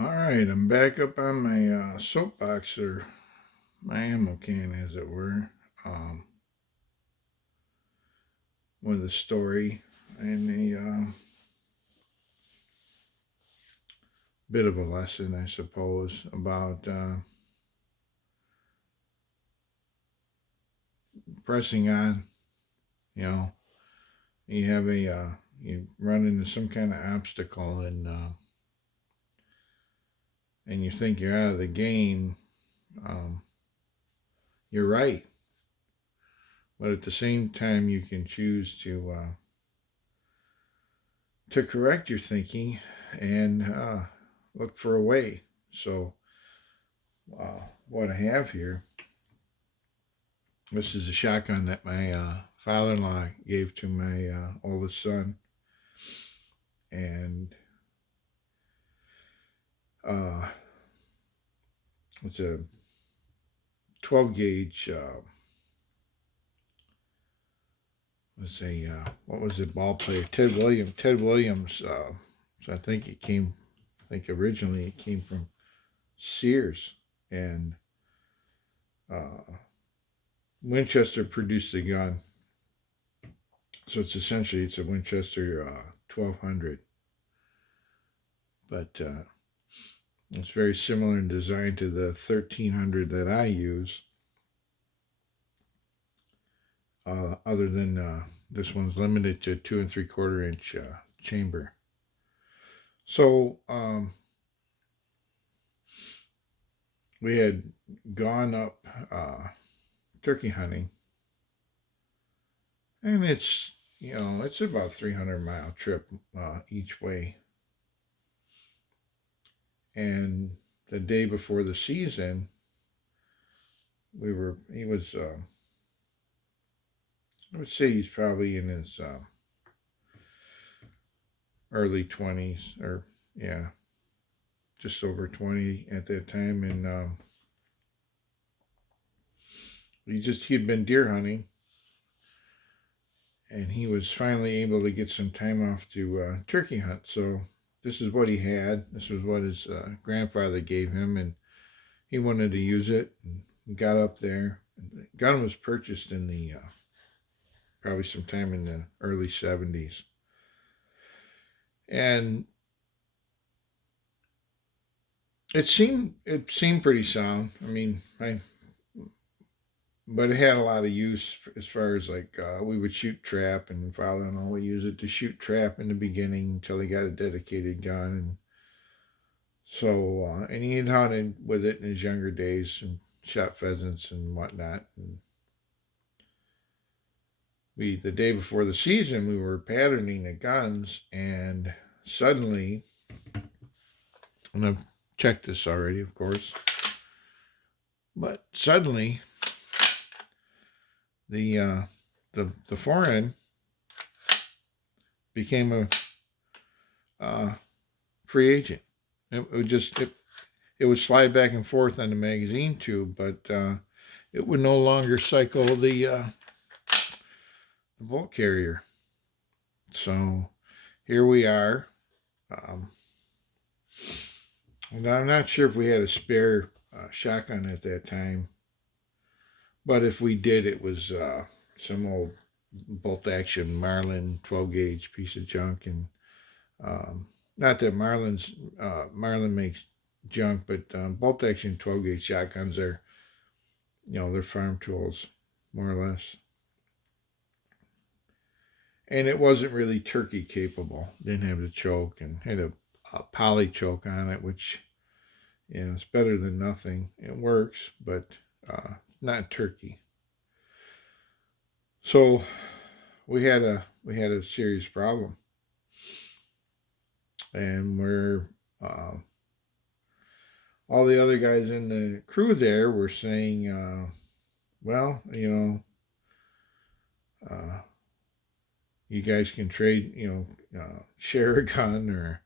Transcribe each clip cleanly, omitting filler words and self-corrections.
All right, I'm back up on my soapbox or my ammo can, as it were, um, with a story and a bit of a lesson, I suppose, about pressing on. You know, you have you run into some kind of obstacle and you think you're out of the game. Um, you're right, but at the same time, you can choose to correct your thinking and look for a way. So, what I have here, this is a shotgun that my father-in-law gave to my oldest son, and uh, it's a 12 gauge. Let's say what was it? Ball player Ted Williams. Ted Williams. So I think it came. I think originally it came from Sears, and uh, Winchester produced the gun. So it's a Winchester 1200, but it's very similar in design to the 1300 that I use. Other than this one's limited to 2 and 3/4 inch chamber. So we had gone up turkey hunting, and it's about 300-mile trip each way. And the day before the season, he was I would say he's probably in his early 20s, or yeah, just over 20 at that time. And he'd been deer hunting, and he was finally able to get some time off to turkey hunt. So this is what he had. This was what his grandfather gave him, and he wanted to use it. And he got up there. The gun was purchased in the probably sometime in the early 70s. And it seemed pretty sound. I mean, but it had a lot of use as far as like we would shoot trap, and father and all would use it to shoot trap in the beginning until he got a dedicated gun. And so and he had hunted with it in his younger days and shot pheasants and whatnot. And the day before the season, we were patterning the guns, and suddenly, and I've checked this already, of course, but suddenly the the foreign became a free agent. It would slide back and forth on the magazine tube, but it would no longer cycle the bolt carrier. So here we are. Um, and I'm not sure if we had a spare shotgun at that time, but if we did, it was some old bolt action Marlin 12 gauge piece of junk. And not that Marlin makes junk, but bolt action 12 gauge shotguns are, they're farm tools, more or less. And it wasn't really turkey capable. Didn't have the choke, and had a poly choke on it, which it's better than nothing. It works, but not turkey. So we had a serious problem, and we're all the other guys in the crew there were saying, well, you guys can trade, share a gun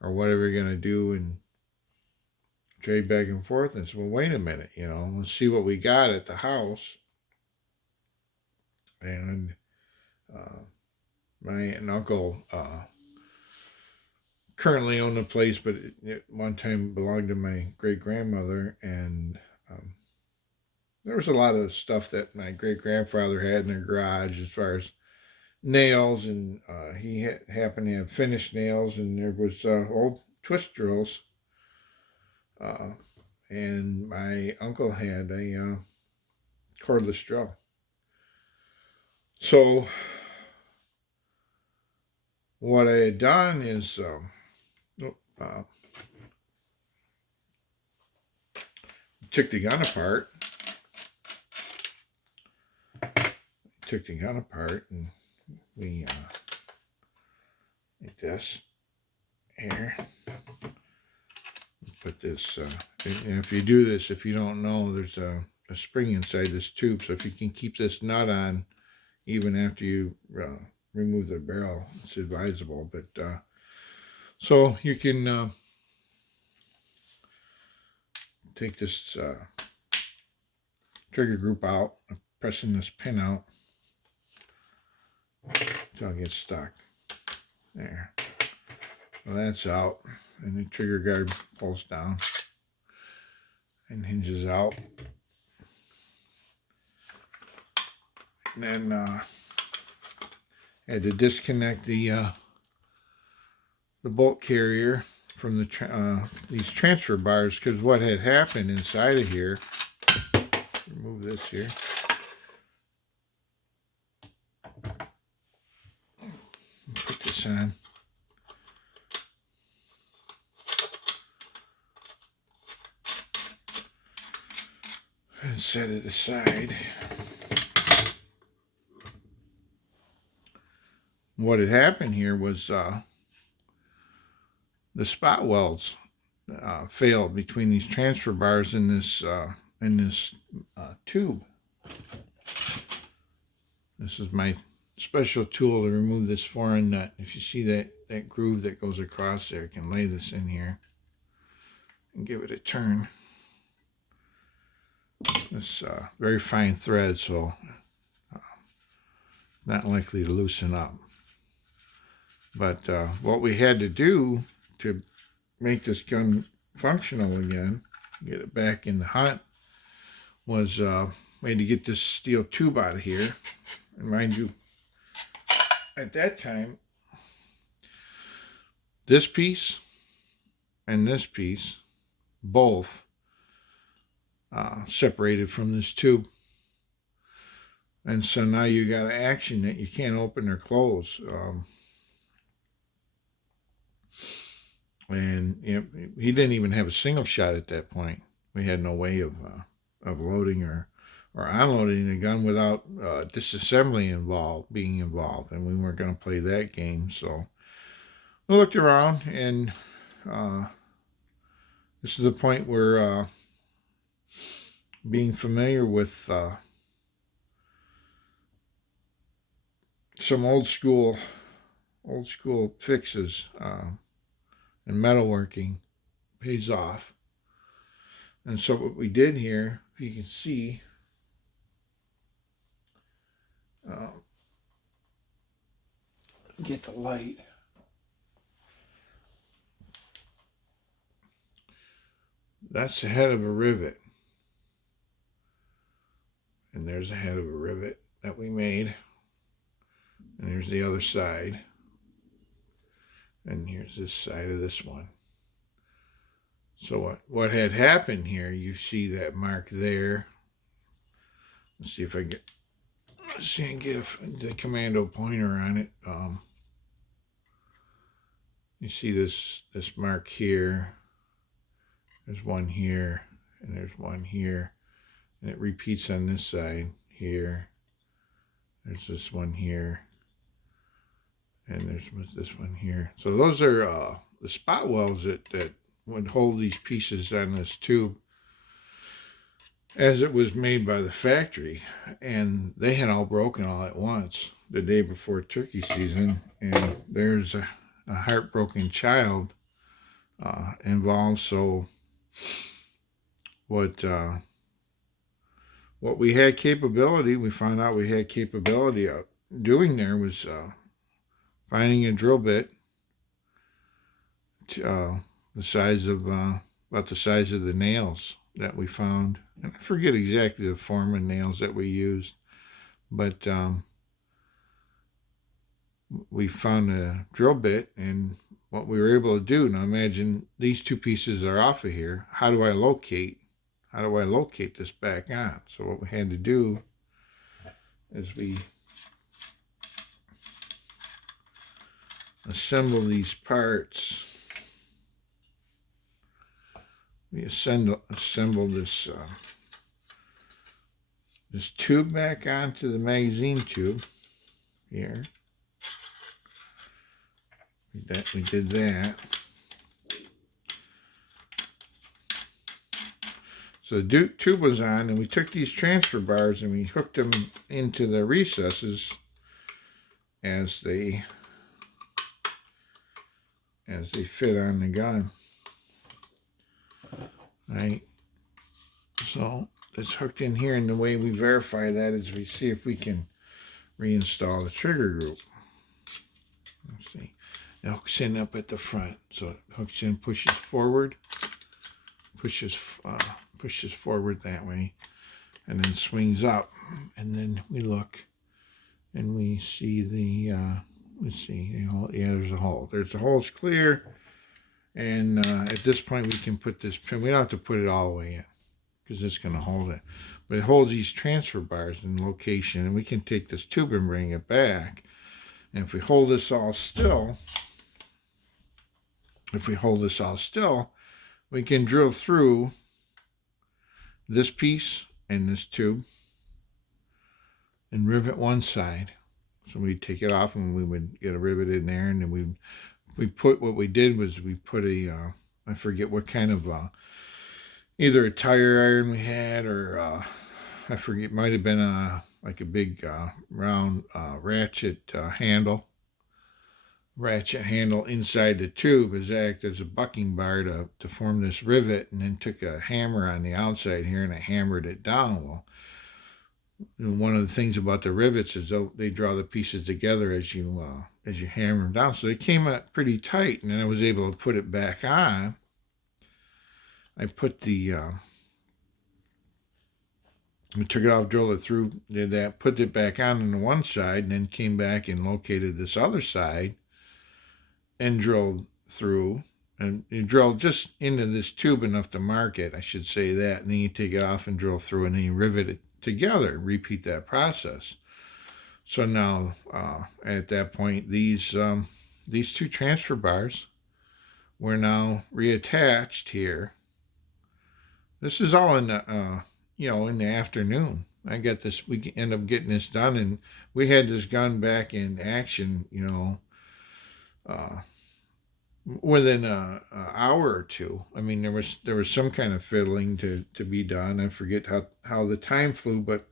or whatever you're gonna do, and trade back and forth. And so, well, wait a minute, let's see what we got at the house. And my aunt and uncle currently own the place, but it one time belonged to my great grandmother, and there was a lot of stuff that my great grandfather had in their garage as far as nails, and he happened to have finished nails, and there was old twist drills, uh, and my uncle had a cordless drill. So what I had done is took the gun apart, and we like this here. Put this, and if you do this, if you don't know, there's a spring inside this tube. So if you can keep this nut on, even after you remove the barrel, it's advisable. But so you can take this trigger group out, pressing this pin out until it gets stuck. There. Well, that's out, and the trigger guard pulls down and hinges out. And then I had to disconnect the bolt carrier from the these transfer bars, because what had happened inside of here, remove this here, put this on, and set it aside. What had happened here was the spot welds failed between these transfer bars in this tube. This is my special tool to remove this foreign nut. If you see that groove that goes across there, I can lay this in here and give it a turn. This very fine thread, so not likely to loosen up. But what we had to do to make this gun functional again, get it back in the hunt, was we had to get this steel tube out of here. And mind you, at that time, this piece and this piece both separated from this tube. And so now you got an action that you can't open or close. And he didn't even have a single shot at that point. We had no way of loading or unloading the gun without disassembly being involved, and we weren't going to play that game. So we looked around, and this is the point where being familiar with some old school fixes and metalworking pays off. And so what we did here, if you can see, get the light. That's the head of a rivet. And there's the head of a rivet that we made. And here's the other side. And here's this side of this one. So what had happened here, you see that mark there. Let's see if I get the commando pointer on it. You see this mark here. There's one here, and there's one here. And it repeats on this side here. There's this one here. And there's this one here. So those are the spot welds that would hold these pieces on this tube as it was made by the factory. And they had all broken all at once the day before turkey season. And there's a heartbroken child involved. So what we had capability, we found out we had capability of doing there was finding a drill bit the size of about the size of the nails that we found. And I forget exactly the form of nails that we used, but we found a drill bit, and what we were able to do. Now imagine these two pieces are off of here. How do I locate this back on? So what we had to do is we assemble these parts. We assemble this this tube back onto the magazine tube here. We did that. So the tube was on, and we took these transfer bars and we hooked them into the recesses as they fit on the gun. Right. So it's hooked in here, and the way we verify that is we see if we can reinstall the trigger group. Let's see. It hooks in up at the front, so it hooks in, pushes forward, pushes forward that way, and then swings up, and then we look, and we see the let's see, yeah, there's a hole. The hole's clear, and at this point we can put this pin. We don't have to put it all the way in because it's going to hold it, but it holds these transfer bars in location, and we can take this tube and bring it back. And if we hold this all still, we can drill through this piece and this tube and rivet one side. So we'd take it off and we would get a rivet in there, and then we put a I forget what kind of either a tire iron we had, or I forget, might have been like a big round ratchet handle inside the tube, is act as a bucking bar to form this rivet, and then took a hammer on the outside here and I hammered it down. Well, one of the things about the rivets is they draw the pieces together as you hammer them down, so they came out pretty tight, and then I was able to put it back on. I put we took it off, drilled it through, did that, put it back on the one side, and then came back and located this other side and drilled through. And you drill just into this tube enough to mark it, I should say that, and then you take it off and drill through, and then you rivet it together, repeat that process. So now, at that point, these two transfer bars were now reattached here. This is all in the in the afternoon. I got this. We end up getting this done, and we had this gun back in action. Within an hour or two. I mean, there was some kind of fiddling to be done. I forget how the time flew, but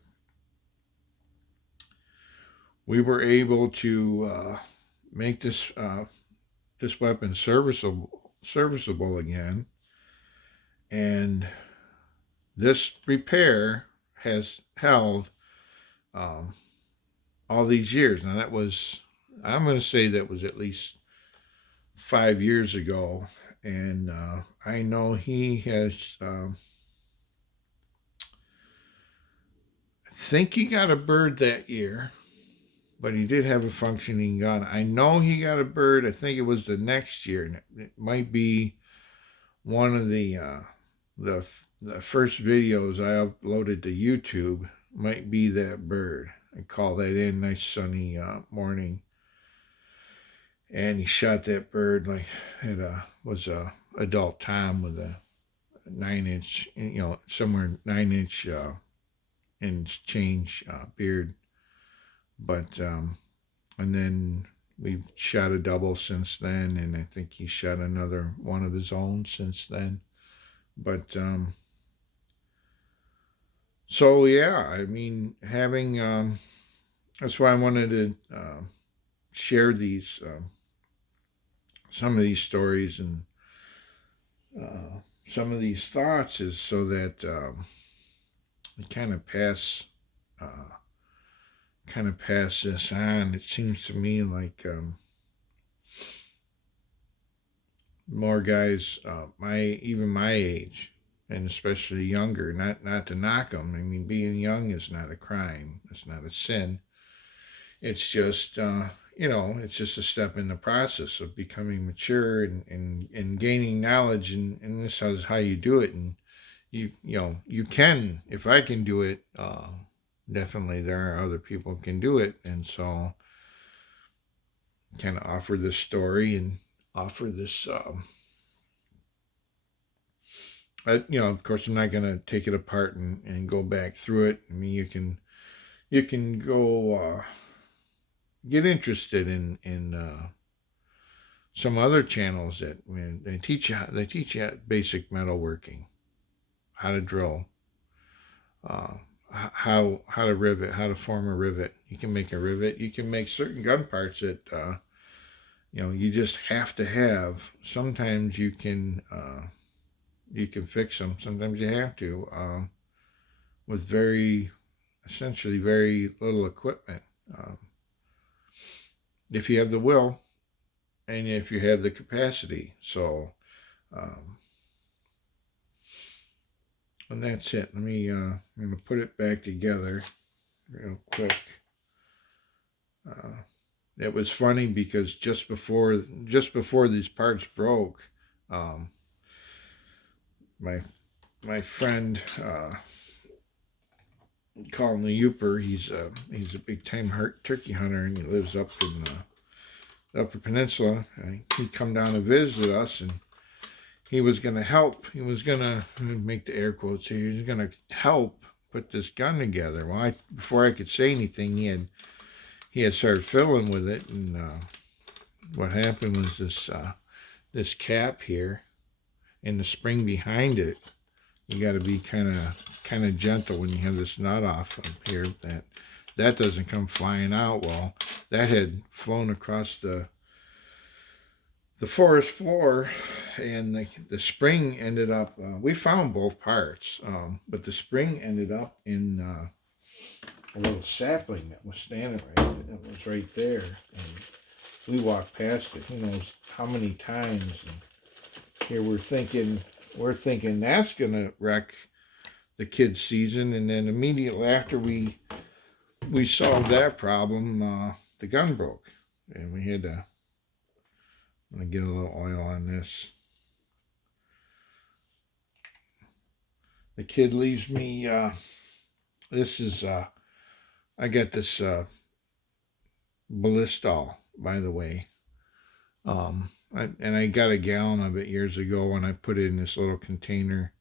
we were able to make this weapon serviceable again, and this repair has held all these years. Now I'm going to say that was at least 5 years ago, and I know he has. I think he got a bird that year, but he did have a functioning gun. I know he got a bird. I think it was the next year. It might be one of the first videos I uploaded to YouTube. Might be that bird. I call that in, nice sunny morning. And he shot that bird like it was a adult Tom with a 9-inch, somewhere 9-inch and change beard. But and then we've shot a double since then, and I think he shot another one of his own since then. But so yeah, I mean, having that's why I wanted to share these. Some of these stories and some of these thoughts is so that we kind of pass this on. It seems to me like more guys, even my age, and especially younger. Not to knock them. I mean, being young is not a crime. It's not a sin. It's just it's just a step in the process of becoming mature and gaining knowledge, and this is how you do it. And you can, if I can do it, definitely there are other people who can do it. And so kind of offer this story and offer this of course I'm not going to take it apart and go back through it. I mean, you can go get interested in some other channels that, I mean, they teach you basic metalworking, how to drill, uh, how to rivet, how to form a rivet. You can make a rivet. You can make certain gun parts that you just have to have. Sometimes you can fix them. Sometimes you have to with essentially very little equipment. Um, if you have the will and if you have the capacity. So, um, and that's it. I'm gonna put it back together real quick. Uh, it was funny because just before these parts broke, um, my my friend Colin the Youper, he's a big time turkey hunter, and he lives up in the Upper Peninsula. He'd come down to visit us, and he was going to help. He was going to make the air quotes here. He was going to help put this gun together. Well, before I could say anything, he had started fiddling with it, and what happened was this cap here and the spring behind it. You got to be kind of gentle when you have this nut off up here. That doesn't come flying out. Well, that had flown across the forest floor, and the spring ended up. We found both parts, but the spring ended up in a little sapling that was standing right. It was right there, and we walked past it. Who knows how many times? And here we're thinking that's gonna wreck the kids' season, and then immediately after we solved that problem, the gun broke, and we had to. I'm gonna get a little oil on this. The kid leaves me. This is. I got this Ballistol, by the way. I got a gallon of it years ago, and I put it in this little container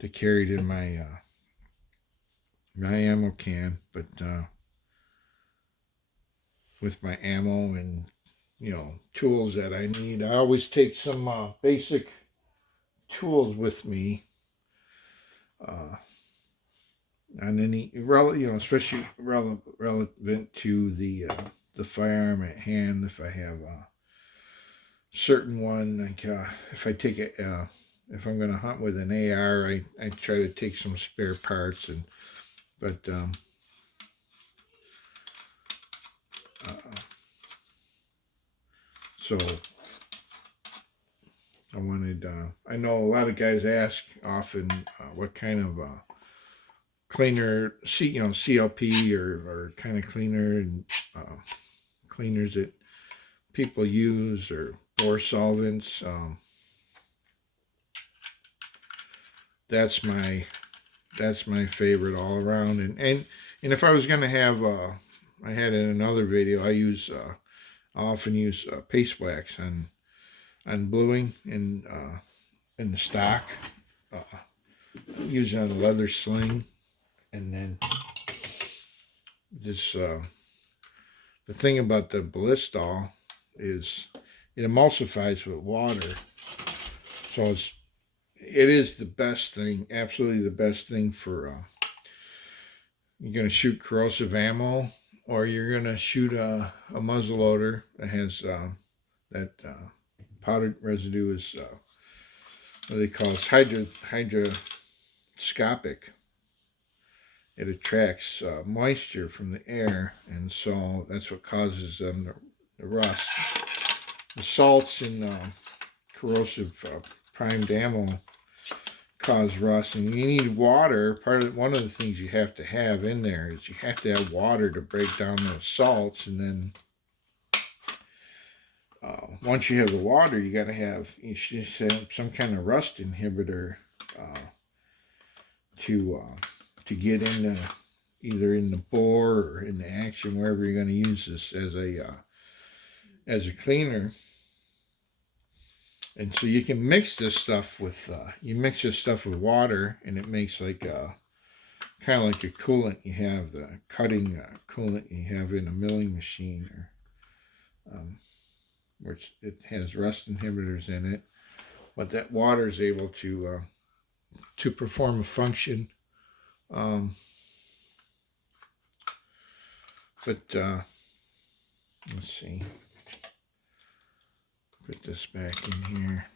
to carry it in my ammo can. But with my ammo and tools that I need, I always take some basic tools with me. On any especially relevant to the firearm at hand. If I have a certain one, like if I take it, if I'm going to hunt with an AR, I try to take some spare parts, but so I wanted. I know a lot of guys ask often what kind of cleaner, CLP or kind of cleaner and cleaners that people use, or solvents. That's my favorite all around. And if I was gonna have, I had in another video, I often use paste wax on bluing in the stock, using on a leather sling, and then this. The thing about the Ballistol is it emulsifies with water, so it is the best thing, absolutely the best thing for you're going to shoot corrosive ammo, or you're going to shoot a muzzleloader that has that powdered residue is what they call it, hydroscopic. It attracts moisture from the air, and so that's what causes them to rust. The salts in corrosive primed ammo cause rust, and you need water. One of the things you have to have in there is you have to have water to break down those salts, and then once you have the water, you should have some kind of rust inhibitor to get in either in the bore or in the action, wherever you're going to use this as a cleaner. And so you can mix this stuff with water, and it makes like kind of like a coolant you have, the cutting coolant you have in a milling machine, or which it has rust inhibitors in it, but that water is able to perform a function. Let's see. Put this back in here.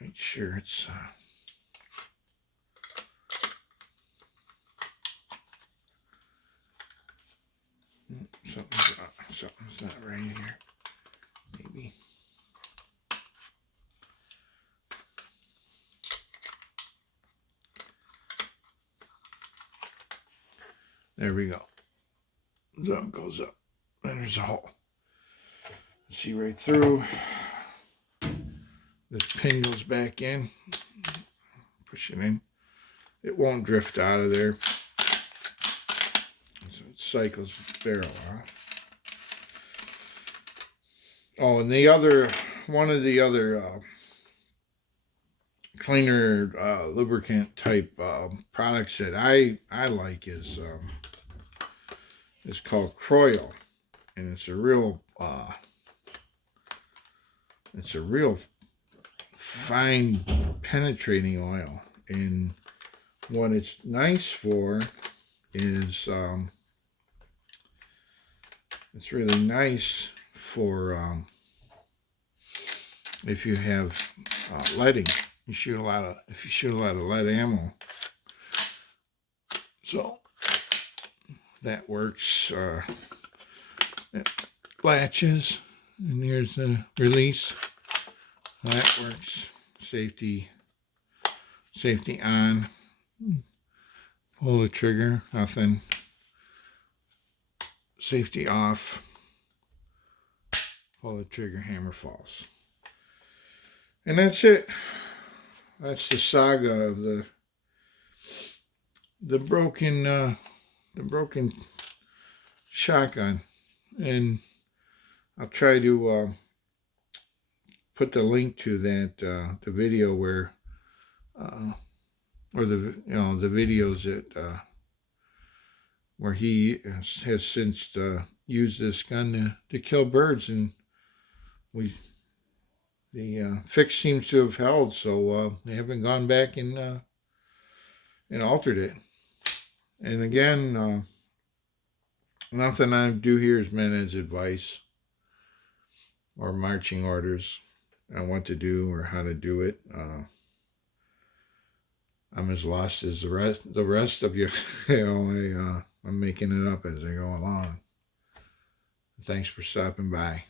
Make sure it's something's not right here. Maybe. There we go. So it goes up. There's a hole. See right through. This pin goes back in. Push it in. It won't drift out of there. So it cycles the barrel out. Oh, and one of the other cleaner lubricant type products that I like is called Croyle, and it's a real fine penetrating oil. And what it's nice for is it's really nice for if you have leading. If you shoot a lot of lead ammo. So that works. It latches, and here's the release. That works. Safety on. Pull the trigger. Nothing. Safety off. Pull the trigger. Hammer falls. And that's it. That's the saga of the broken shotgun. And I'll try to put the link to that the video where or the videos that where he has since used this gun to kill birds, and the fix seems to have held, so they haven't gone back and altered it. And again, nothing I do here is meant as advice or marching orders on what to do or how to do it. I'm as lost as the rest of you. I'm making it up as I go along. Thanks for stopping by.